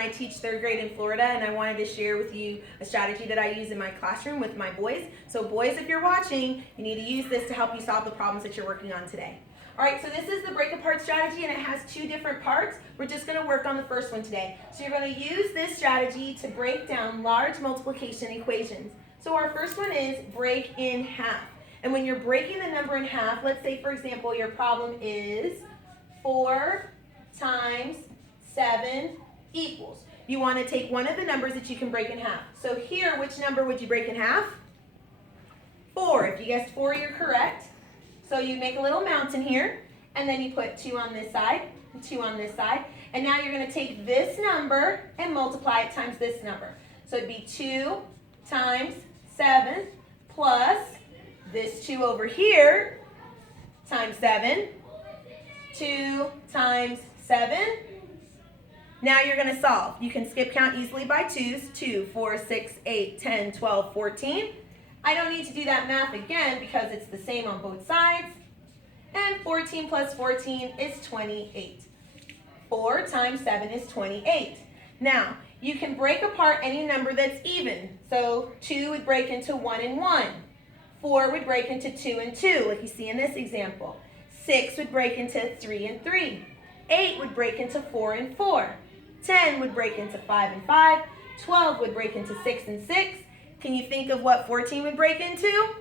I teach 3rd grade in Florida, and I wanted to share with you a strategy that I use in my classroom with my boys. So boys, if you're watching, you need to use this to help you solve the problems that you're working on today. All right, so this is the break apart strategy, and it has 2 different parts. We're just going to work on the first one today. So you're going to use this strategy to break down large multiplication equations. So our first one is break in half. And when you're breaking the number in half, let's say, for example, your problem is 4 times 7 equals. You want to take one of the numbers that you can break in half. So here, which number would you break in half? 4. If you guessed 4, you're correct. So you make a little mountain here, and then you put 2 on this side, and 2 on this side. And now you're going to take this number and multiply it times this number. So it'd be 2 times 7 plus this 2 over here times 7. 2 times 7. Now you're going to solve. You can skip count easily by 2s. 2, 4, 6, 8, 10, 12, 14. I don't need to do that math again because it's the same on both sides. And 14 plus 14 is 28. 4 times 7 is 28. Now, you can break apart any number that's even. So 2 would break into 1 and 1. 4 would break into 2 and 2, like you see in this example. 6 would break into 3 and 3. 8 would break into 4 and 4. 10 would break into 5 and 5. 12 would break into 6 and 6. Can you think of what 14 would break into?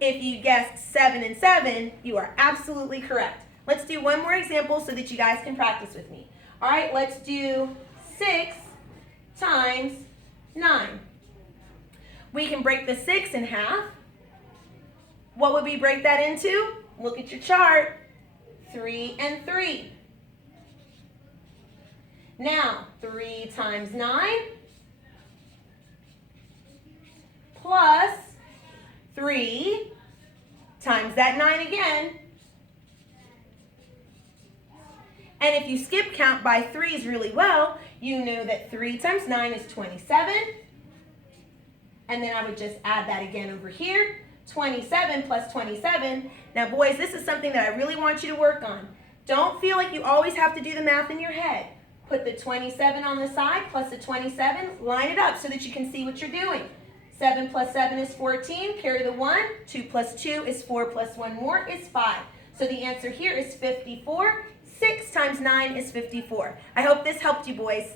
If you guessed 7 and 7, you are absolutely correct. Let's do one more example so that you guys can practice with me. All right, let's do 6 times 9. We can break the 6 in half. What would we break that into? Look at your chart. 3 and 3. Now, 3 times 9 plus 3 times that 9 again. And if you skip count by 3's really well, you know that 3 times 9 is 27. And then I would just add that again over here. 27 plus 27. Now boys, this is something that I really want you to work on. Don't feel like you always have to do the math in your head. Put the 27 on the side plus the 27. Line it up so that you can see what you're doing. 7 plus 7 is 14. Carry the 1. 2 plus 2 is 4 plus 1 more is 5. So the answer here is 54. 6 times 9 is 54. I hope this helped you, boys.